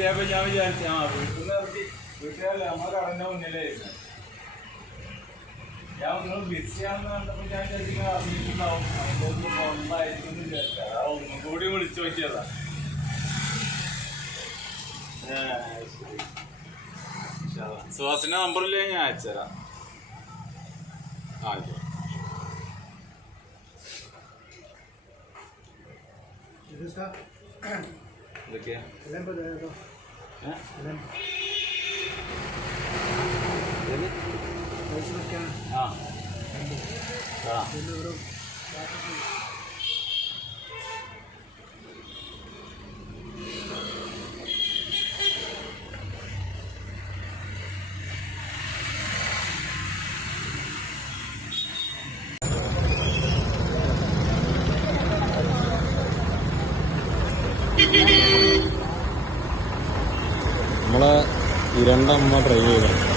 ഞാൻ വിചാരിച്ചു വീട്ടിൽ നിന്ന് ഇറക്കി വീട്ടുകാരല്ല നമ്മളെ കടന്റെ മുന്നിലായിരുന്നു. ഞാൻ നിങ്ങൾ ബിസിയാണെന്ന് കണ്ടപ്പോൾ ഞാൻ വിചാരിച്ചിങ്ങനെ അറിഞ്ഞിട്ടുണ്ടാവും. അതിൻ്റെ ഒന്നായിരിക്കും എന്ന് വിചാരിച്ചാ ഒന്നും കൂടി വിളിച്ചു നോക്കിയതാ. സുഹാസിന്റെ നമ്പറില്ലേ ഞാൻ അയച്ചുതരാം. ഇതൊക്കെയാ നമ്മളെ ഇരണ്ടമ്മ ഡ്രൈവ് ചെയ്യണം.